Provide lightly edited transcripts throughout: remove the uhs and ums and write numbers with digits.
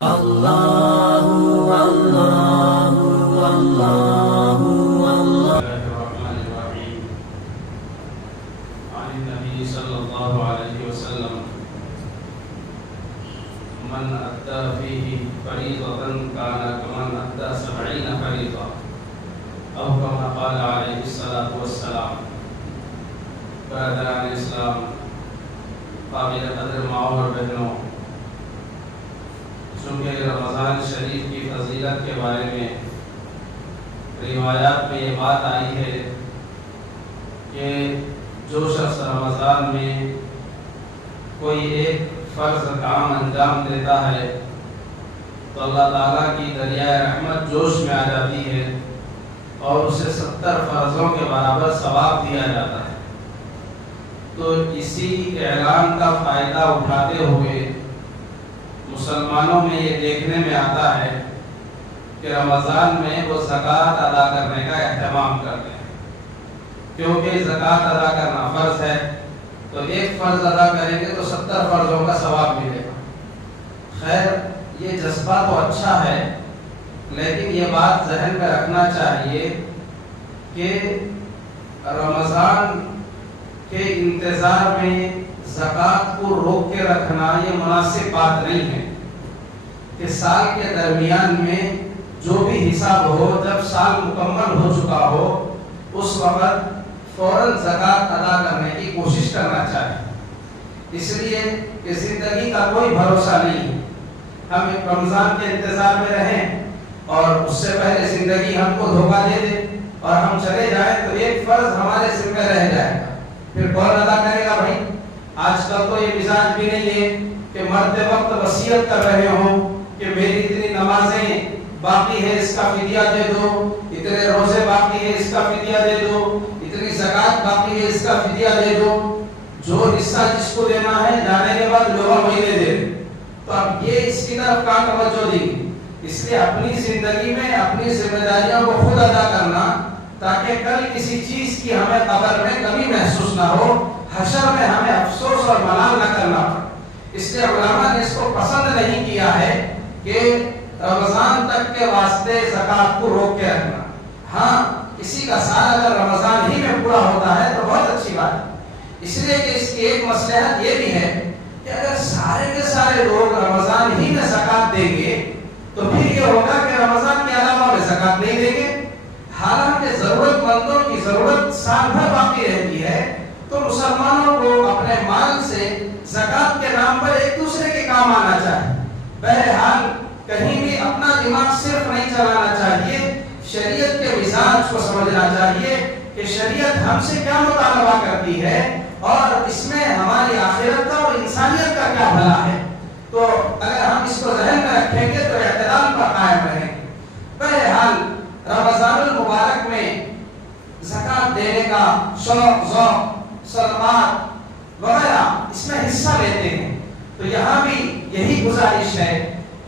اللہ اللہ اللہ الرحمن الرحیم عن النبی صلی اللہ علیہ وسلم من ادى فيه فریضة كان كمن ادى 70 فریضة او كما قال علیہ الصلاة والسلام. برادران اسلام، قابل قدر ماؤں اور بہنوں، چونکہ رمضان شریف کی فضیلت کے بارے میں روایات میں یہ بات آئی ہے کہ جو شخص رمضان میں کوئی ایک فرض کام انجام دیتا ہے تو اللہ تعالیٰ کی دریائے رحمت جوش میں آ جاتی ہے اور اسے 70 فرضوں کے برابر ثواب دیا جاتا ہے. تو اسی اعلان کا فائدہ اٹھاتے ہوئے مسلمانوں میں یہ دیکھنے میں آتا ہے کہ رمضان میں وہ زکوٰۃ ادا کرنے کا اہتمام کرتے ہیں، کیونکہ زکوٰۃ ادا کرنا فرض ہے. تو ایک فرض ادا کریں گے تو 70 فرضوں کا ثواب ملے گا. خیر، یہ جذبہ تو اچھا ہے، لیکن یہ بات ذہن میں رکھنا چاہیے کہ رمضان کے انتظار میں زکوٰۃ کو روک کے رکھنا یہ مناسب بات نہیں ہے کہ سال کے درمیان میں جو بھی حساب ہو، جب سال مکمل ہو چکا ہو اس وقت فوراً زکوٰۃ ادا کرنے کی کوشش کرنا چاہیے. اس لیے کہ زندگی کا کوئی بھروسہ نہیں ہے. ہم رمضان کے انتظار میں رہیں اور اس سے پہلے زندگی ہم کو دھوکہ دے دے اور ہم چلے جائیں تو ایک فرض ہمارے ذمہ رہ جائے گا. پھر کون ادا کرے گا بھائی؟ آج کل تو یہ مزاج بھی نہیں ہے کہ مرتے وقت وصیت کر رہے ہوں کہ میری اتنی نمازیں باقی ہے اس کا فدیہ دے دو، اتنے روزے باقی ہے اس کا فدیہ دے دو، اتنی زکوٰۃ باقی ہے اس کا فدیہ دے دو. جو حصہ جس کو دینا ہے جانے کے بعد لوگوں مہینے دے. تو اب یہ اس کی طرف کہاں توجہ دیں گے؟ اس لیے اپنی زندگی میں اپنی ذمہ داریوں کو خود ادا کرنا تاکہ کل کسی چیز کی ہمیں قبر میں کمی محسوس نہ ہو، حشر میں ہمیں افسوس اور ملال نہ کرنا پڑے. اس لیے علماء نے اس کو پسند نہیں کیا ہے کہ رمضان تک کے واسطے زکوٰۃ کو روک کے رکھنا. ہاں، کسی کا سال اگر رمضان ہی میں پورا ہوتا ہے تو بہت اچھی بات ہے. اس لیے کہ اس کی ایک مصلحت یہ بھی ہے کہ اگر سارے کے سارے لوگ رمضان ہی میں زکوٰۃ دیں گے تو پھر یہ ہوگا کہ رمضان کے علاوہ میں زکوٰۃ نہیں دیں گے. حالانکہ ضرورت مندوں کی ضرورت سال بھر باقی رہتی ہے، تو مسلمانوں کو اپنے مال سے زکوٰۃ کے نام پر ایک دوسرے کے کام آنا چاہیے. بہرحال کہیں بھی اپنا دماغ صرف نہیں چلانا چاہیے، شریعت کے مزاج کو سمجھنا چاہیے کہ شریعت ہم سے کیا مطالبہ کرتی ہے اور اس میں ہماری آخرت کا اور انسانیت کا کیا بھلا ہے. تو اگر ہم اس کو ذہن میں رکھیں گے تو اعتدال پر قائم رہیں گے. بہرحال رمضان المبارک میں زکوٰۃ دینے کا شوق، ذوق، صدقات وغیرہ اس میں حصہ لیتے ہیں. تو یہاں بھی یہی گزارش ہے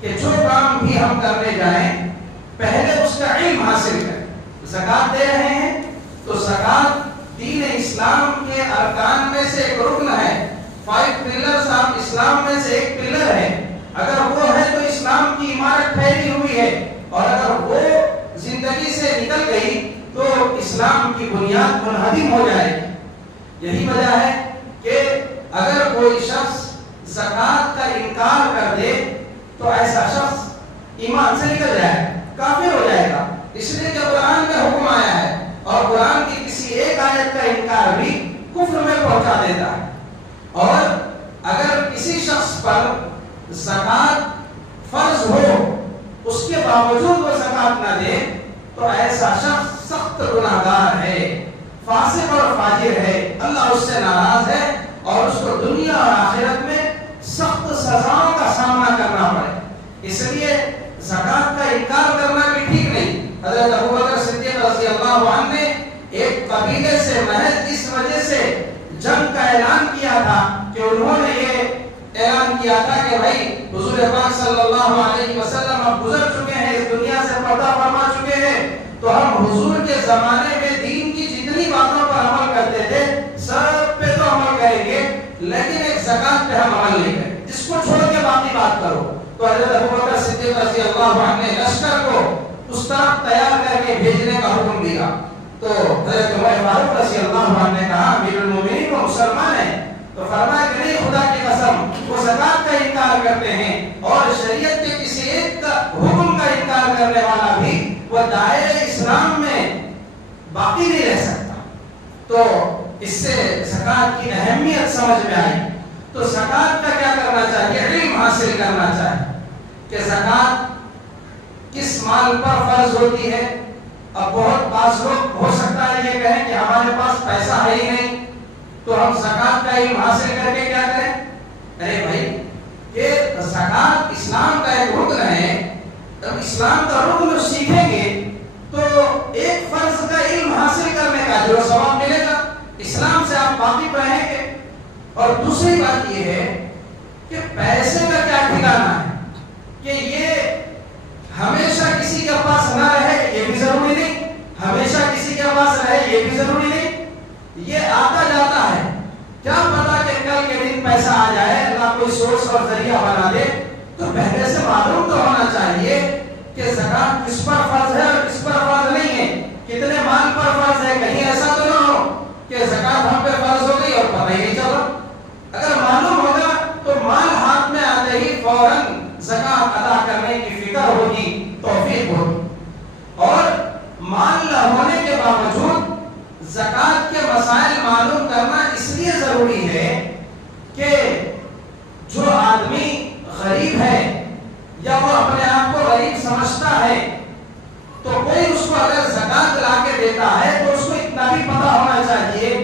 کہ جو کام بھی ہم کرنے جائیں پہلے اس کا علم حاصل کریں. زکوٰۃ دے رہے ہیں تو زکوٰۃ دین اسلام کے ارکان میں سے ایک رکن ہے. 5 پلرز آف اسلام میں سے ایک پلر ہے. اگر وہ ہے تو اسلام کی عمارت ٹھہری ہوئی ہے، اور اگر وہ زندگی سے نکل گئی تو اسلام کی بنیاد منہدم ہو جائے گی. یہی وجہ ہے کہ اگر کوئی شخص زکوٰۃ کا انکار کر دے تو ایسا شخص ایمان سے نکل جائے گا، کافر ہو جائے گا. اس لیے کہ قرآن میں حکم آیا ہے اور قرآن کی کسی ایک آیت کا انکار بھی کفر میں پہنچا دیتا ہے. اور اگر کسی شخص پر زکوٰۃ فرض ہو اس کے باوجود وہ زکوٰۃ نہ دے تو ایسا شخص سخت گناہگار ہے، فاسق اور فاجر ہے. اللہ اس سے ناراض ہے اور اس کو دنیا اور آخرت میں سخت سزاؤں کا سامنا کرنا پڑے. اس لیے زکوٰۃ کا انکار کرنا بھی ٹھیک نہیں. حضرت ابوبکر صدیق رضی اللہ عنہ نے ایک قبیلے سے محض اس وجہ سے جنگ کا اعلان کیا تھا کہ انہوں نے یہ اعلان کیا تھا کہ بھائی حضور پاک صلی اللہ علیہ وسلم اب گزر چکے ہیں، اس دنیا سے پردہ فرما چکے ہیں، تو ہم حضور کے زمانے میں دین کی جتنی باتوں پر عمل کرتے تھے سب پہ تو عمل کریں گے، لیکن ایک زکوٰۃ پہ ہم عمل نہیں کریں، اس کو چھوڑ کے باقی بات کرو. تو حضرت ابوبکر اللہ عنہ نے لشکر کو اس طرف تیار کر کے بھیجنے کا حکم دیا تو حضرت عمر فاروق رضی اللہ عنہ نے کہا امیر المومنین وہ مسلمان ہیں، تو فرمایا کہ نہیں، خدا کی قسم وہ زکات کا انکار کرتے ہیں اور شریعت کے کسی ایک حکم کا انکار کرنے والا بھی وہ دائرہ اسلام میں باقی نہیں رہ سکتا۔ تو اس سے زکات کی اہمیت سمجھ میں آئی۔ تو زکات کا کیا کرنا چاہیے؟ علم حاصل کرنا چاہیے کہ زکات کس مال پر فرض ہوتی ہے۔ اب بہت بعض لوگ ہو سکتا ہے یہ کہیں کہ ہمارے پاس پیسہ ہے ہی نہیں تو ہم زکات کا علم حاصل کر کے کیا کریں؟ ارے بھائی، یہ زکات اسلام کا ایک رکن ہے، جب اسلام کا رکن سیکھیں گے تو ایک فرض کا علم حاصل کرنے کا جو ثواب ملے گا، اسلام سے آپ واقف رہیں گے۔ اور دوسری بات یہ ہے کہ پیسے کا کیا ٹھکانا ہے کہ یہ ہمیشہ کسی کے پاس نہ رہے، یہ بھی ضروری نہیں، ہمیشہ کسی کے پاس رہے یہ بھی ضروری نہیں، یہ آتا جاتا ہے، کیا پتا کہ کل کے دن پیسہ آ جائے، اللہ کوئی سورس اور ذریعہ بنا دے۔ تو پہلے سے معلوم تو ہونا چاہیے کہ زکات کس پر فرض ہے اور کس پر فرض نہیں ہے، کتنے مال پر فرض ہے۔ کہیں ایسا تو نہ ہو کہ زکات ہم پہ فرض ہو گئی اور پتہ ہی نہیں چلا۔ اگر معلوم ہوگا تو مال ہاتھ میں آتے ہی فوراً زکات ادا کرنے کی فکر ہوگی، توفیق ہوگی۔ اور مال نہ ہونے کے باوجود زکات کے مسائل معلوم کرنا اس لیے ضروری ہے کہ جو آدمی غریب ہے یا وہ اپنے آپ کو غریب سمجھتا ہے تو کوئی اس کو اگر زکات لا کے دیتا ہے تو اس کو اتنا بھی پتہ ہونا چاہیے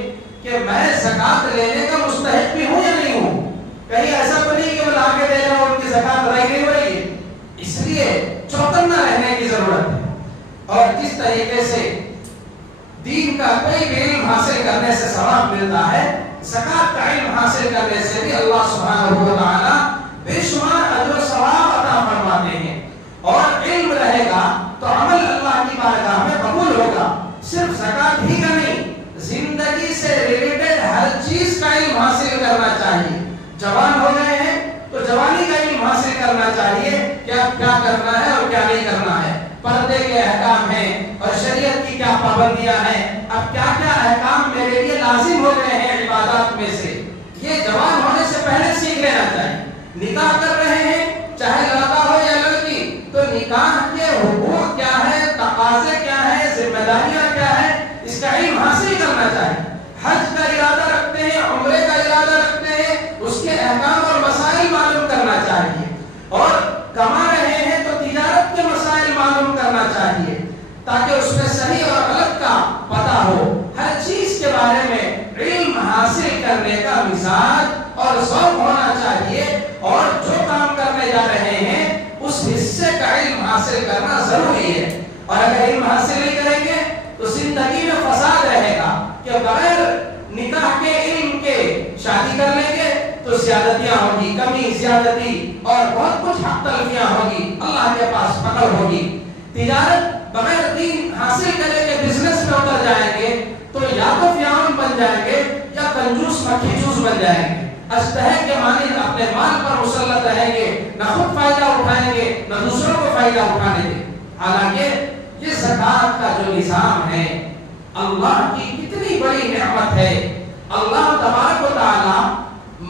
کہ میں زکات لینے کا مستحق بھی ہوں یا نہیں ہوں۔ کہیں ایسا تو نہیں کہ وہ لا کے دے رہا اور ان کی زکات ادا نہیں ہو رہی ہے۔ اس لیے چوکنا رہنے کی ضرورت ہے۔ اور جس طریقے سے دین کا کوئی بھی علم حاصل کرنے سے ثواب ملتا ہے، زکات کا علم حاصل کرنے سے بھی اللہ سبحانہ و تعالی بے شمار اجر و ثواب عطا فرماتے ہیں۔ اور علم رہے گا تو عمل اللہ کی بارگاہ میں قبول ہوگا۔ صرف زکات ہی کا نہیں، زندگی سے ریلیٹڈ ہر چیز کا علم حاصل کرنا چاہیے۔ جوان ہو گئے ہیں تو جوانی کا علم حاصل کرنا چاہیے کہ اب کیا کرنا ہے اور کیا نہیں کرنا ہے، پردے کے احکام ہیں اور شریعت کی کیا پابندیاں ہیں، اب کیا کیا احکام میرے لیے لازم ہو گئے ہیں عبادات میں سے، یہ جوان ہونے سے پہلے سیکھ لینا چاہیے۔ نکاح کر رہے ہیں چاہے لڑکا ہو یا لڑکی، تو نکاح کے حقوق کیا ہے، تقاضے کیا ہے، ذمہ داریاں کیا ہے، اس کا علم حاصل کرنا چاہیے۔ حج کا ارادہ رکھتے ہیں، عمرے کا ارادہ رکھتے ہیں، اس کے احکام اور مسائل معلوم کرنا چاہیے۔ اور کما رہے ہیں تو تجارت کے مسائل معلوم کرنا چاہیے تاکہ اس میں صحیح اور غلط کا پتہ ہو۔ ہر چیز کے بارے میں علم حاصل کرنے کا مزاج اور ذوق ہونا چاہیے، اور جو کام کرنے جا رہے ہیں اس حصے کا علم حاصل کرنا ضروری ہے۔ اور اگر علم حاصل نہیں کریں گے تو زندگی میں فساد رہے گا کہ بغیر نکاح کے علم کے شادی کر لیں گے تو زیادتیاں ہوگی، کمی زیادتی اور بہت کچھ حق تلفیاں ہوگی، اللہ کے پاس پکڑ ہوگی۔ تجارت بغیر دین حاصل کرے کے بزنس میں اتر جائیں گے تو یا تو فرعون بن جائیں گے یا کنجوس مکھی چوس بن جائیں گے، استحق کے مانند اپنے مال پر مسلط رہیں گے، نہ خود فائدہ اٹھائیں گے نہ دوسروں کو فائدہ اٹھانے دیں۔ حالانکہ یہ زکات کا جو نظام ہے اللہ کی کتنی بڑی نعمت ہے۔ اللہ تبارک و تعالی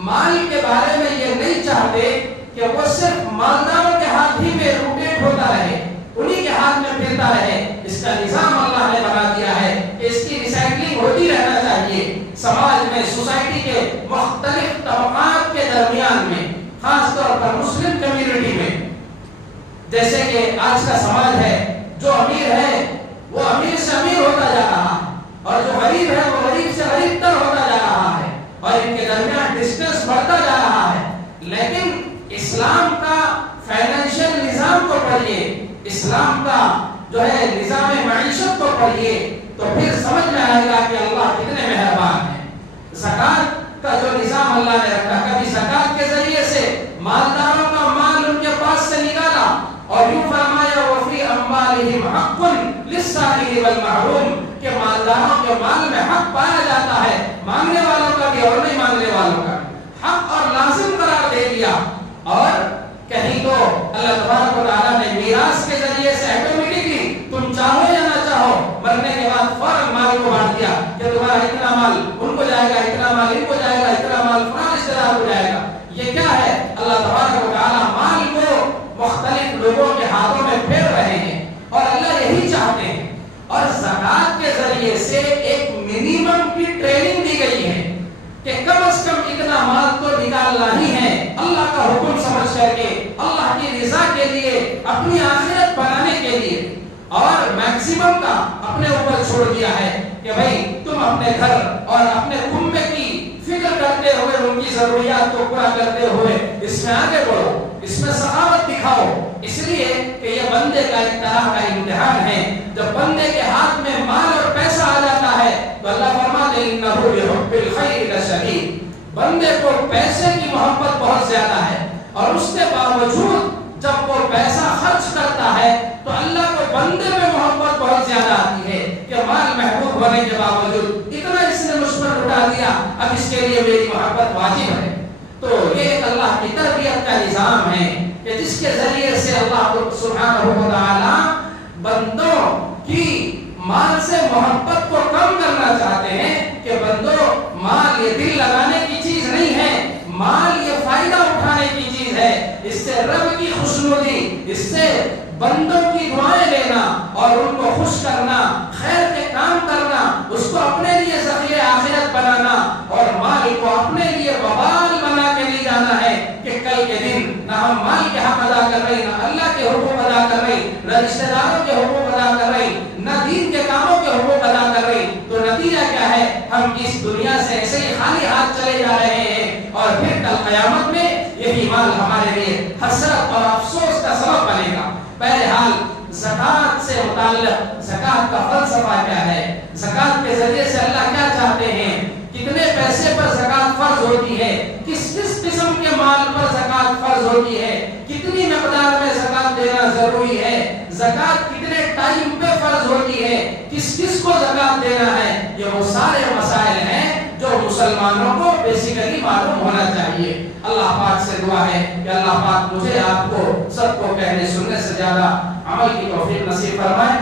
مال کے بارے میں یہ نہیں چاہتے کہ وہ صرف مالداروں کے ہاتھ ہی میں روٹیٹ ہوتا رہے، انہی کے ہاتھ میں پھرتا رہے۔ اس کا نظام اللہ نے بنا دیا ہے کہ اس کی ریسائکلنگ ہوتی رہنا چاہیے، سماج میں، سوسائٹی کے مختلف طبقات کے درمیان میں، خاص طور پر مسلم کمیونٹی میں۔ جیسے کہ آج کا سماج ہے، جو امیر ہے وہ امیر سے امیر ہوتا جا رہا ہے اور جو غریب ہے وہ غریب سے غریب تر ہوتا جا رہا ہے، اور ان کے درمیان ڈسٹنس بڑھتا جا رہا ہے۔ لیکن اسلام کا فائنینشیل نظام کو پڑھیے، اسلام کا جو ہے نظام معیشت کو پڑھیے تو پھر سمجھ میں آئے گا کہ اللہ کتنے مہربان ہیں۔ زکات کا جو نظام اللہ نے رکھا، کبھی زکات کے ذریعے سے مالداروں کا مال ان کے پاس سے نکالا اور یوں فرمایا وفی اموالہم حق للسائل والمحروم، کہ مالداروں کے مال میں حق پایا جاتا ہے، مانگنے والوں کا بھی اور نہیں مانگنے والوں کا حق اور لازم قرار دے دیا۔ اور کہیں تو اللہ تبارک و تعالیٰ نے میراث کے ذریعے سے آٹومیٹکلی تم چاہو یا نہ چاہو مرنے کے بعد فوراً مال کو بانٹ دیا کہ تمہارا اتنا مال ان کو جائے گا، اتنا مال ان کو جائے گا، اتنا مال فلاں رشتہ دار کو جائے گا. یہ کیا ہے؟ اللہ تبارک و تعالیٰ مال کو مختلف لوگوں کے ہاتھوں میں پھیر رہے ہیں اور اللہ یہی چاہتے ہیں. اور زکات کے ذریعے سے ایک منیمم کی ٹریننگ دی گئی ہے کہ کم از کم اتنا مال تو نکالنا ہی ہے اللہ کا حکم سمجھ کر کے، اللہ کی رضا کے لیے، اپنی آخرت بنانے کے لیے. اور میکسیمم کا اپنے اوپر چھوڑ دیا ہے کہ بھائی تم اپنے گھر اور اپنے کنبے کی فکر کرتے ہوئے، ان کی ضروریات کو پورا کرتے ہوئے اس میں آگے بڑھو، اس میں سخاوت دکھاؤ. اس لیے کہ یہ بندے کا ایک طرح کا امتحان ہے. جب بندے کے ہاتھ میں مال اور پیسہ آ جاتا ہے تو اللہ فرماتے ہیں انہ لحب الخیر لشدید. بندے کو پیسے کی محبت بہت زیادہ ہے اور اس کے باوجود جب وہ پیسہ خرچ کرتا ہے تو اللہ کو بندے میں محبت بہت زیادہ آتی ہے کہ مال محبوب ہونے کے باوجود اتنا اس نے مجھ پر لٹا دیا، اب اس کے لیے میری محبت واجب ہے. تو یہ ایک اللہ کی تربیت کا نظام ہے کہ جس کے ذریعے سے اللہ سبحانہ و تعالی بندوں کی مال سے محبت کو کم کرنا چاہتے ہیں کہ بندوں مال یہ دل لگانے کی چیز نہیں ہے، مال یہ فائدہ اٹھانے کی چیز ہے. اس سے رب کی خوشنودی، اس سے بندوں کی دعائیں لینا اور ان کو خوش کرنا، خیر کے کام کرنا، اس کو اپنے لیے ذخیرہ آخرت بنانا اور مال کو اپنے لیے وبال بنا کے لے جانا ہے کہ کل کے دن نہ ہم مال کے حق ادا کر رہے، نہ اللہ کے حقوق ادا کر رہے، نہ رشتہ داروں کے حقوق ادا کر رہے، نہ دین کے کاموں کے حقوق ادا کر رہے. تو نتیجہ کیا ہے؟ ہم اس دنیا سے ایسے ہی خالی ہاتھ چلے جا رہے ہیں اور پھر کل قیامت میں یہی مال ہمارے لیے حسرت اور افسوس کا سبب بنے گا. بہرحال زکات سے متعلق زکات کا فلسفہ کیا ہے، زکات کے ذریعے سے اللہ کیا چاہتے ہیں، کتنے پیسے پر زکات فرض ہوتی ہے، کس کس قسم کے مال پر زکات فرض ہوتی ہے، کتنی مقدار میں زکات دینا ضروری ہے، زکات کتنے ٹائم پہ فرض ہوتی ہے، کس کس کو زکات دینا ہے. یہ وہ سارے مسائل ہیں جو مسلمانوں کو بیسیکلی معلوم ہونا چاہیے. اللہ پاک سے دعا ہے کہ اللہ پاک مجھے آپ کو سب کو کہنے سننے سے زیادہ عمل کی توفیق نصیب فرمائے.